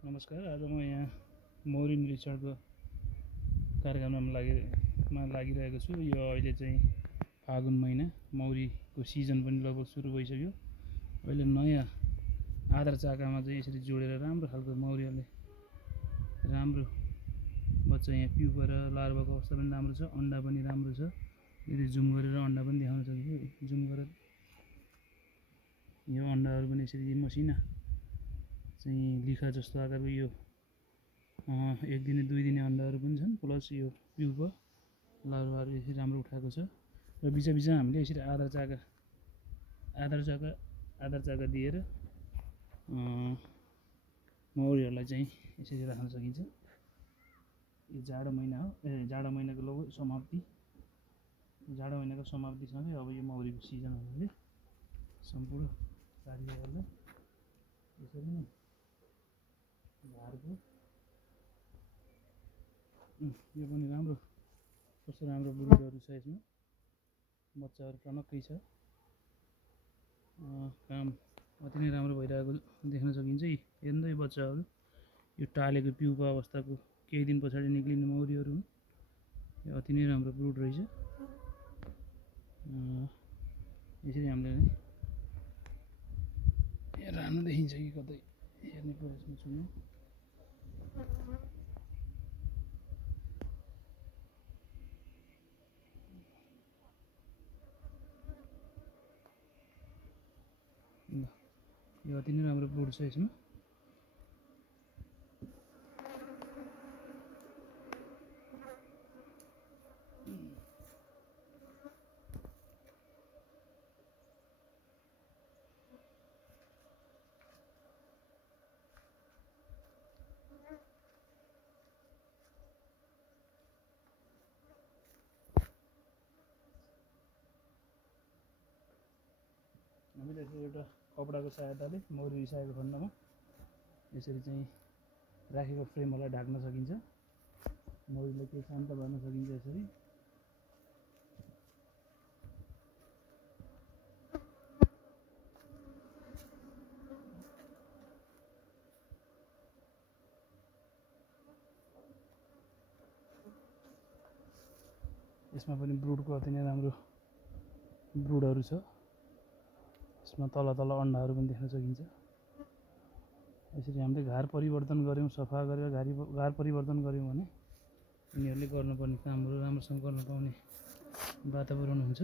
नमस्कार। आज म यहाँ मौरी निरीक्षणको कार्यक्रममा लागिरहेको छु। यो अहिले चाहिँ फागुन महिना, मौरीको सिजन पनि लगभग सुरु भइसक्यो। अहिले नयाँ आधार चाकामा चाहिँ यसरी जोडेर राम्रो खालको मौरीहरूले राम्रो बच्चा यहाँ प्युपा र लार्भाको अवस्था पनि राम्रो छ, अन्डा पनि राम्रो छ। यदि जुम गरेर अन्डा पनि देखाउन सकिन्छ। जुम गरेर यो अन्डाहरू पनि यसरी मसिना चाहिँ लिखा जस्तो आकारको यो एक दिने दुई दिने अन्डाहरू पनि छन्। प्लस यो प्युपा लार्भाहरू यसरी राम्रो उठाएको छ। र बिचा बिचमा हामीले यसरी आधार चाका दिएर मौरीहरूलाई चाहिँ यसरी राख्न सकिन्छ। यो जाडो महिना हो, जाडो महिनाको लगभग समाप्ति, जाडो महिनाको समाप्तिसँगै अब यो मौरीको सिजन हुनाले सम्पूर्ण कार्यहरूलाई यसरी नै घरको यो पनि राम्रो, कस्तो राम्रो ब्रुडहरू छ यसमा, बच्चाहरू टनक्कै छ। काम अति नै राम्रो भइरहेको देख्न सकिन्छ। हेर्नु यो बच्चाहरू, यो टालेको प्युपा अवस्थाको केही दिन पछाडि निक्लिने मौरीहरू हुन्। यो अति नै राम्रो ब्रुड रहेछ। यसरी हामीले हेर्नु देखिन्छ कि कतै हेर्ने प्रयासमा छु म। यो अति नै राम्रो ब्रुड छ यसमा। हामीले यसरी एउटा कपडाको सहायताले मौरी रिसाएको खण्डमा यसरी चाहिँ राखेको फ्रेमहरूलाई ढाक्न सकिन्छ। मौरीलाई केही शान्त पार्न सकिन्छ यसरी। यसमा पनि ब्रुडको अति नै राम्रो ब्रुडहरू छ। यसमा तल तल अन्डाहरू पनि देख्न सकिन्छ। यसरी हामीले घार परिवर्तन गऱ्यौँ, सफा गरेर घार परिवर्तन गऱ्यौँ भने यिनीहरूले गर्नुपर्ने कामहरू राम्रोसँग गर्न पाउने वातावरण हुन्छ।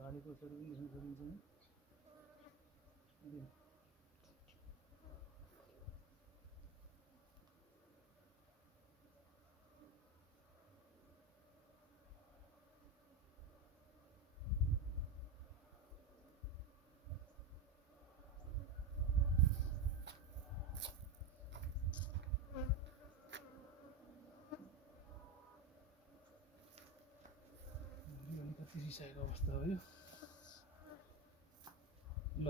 भारी कोषहरू पनि देख्न सकिन्छ। कति रिसाएको अवस्था हो यो। ल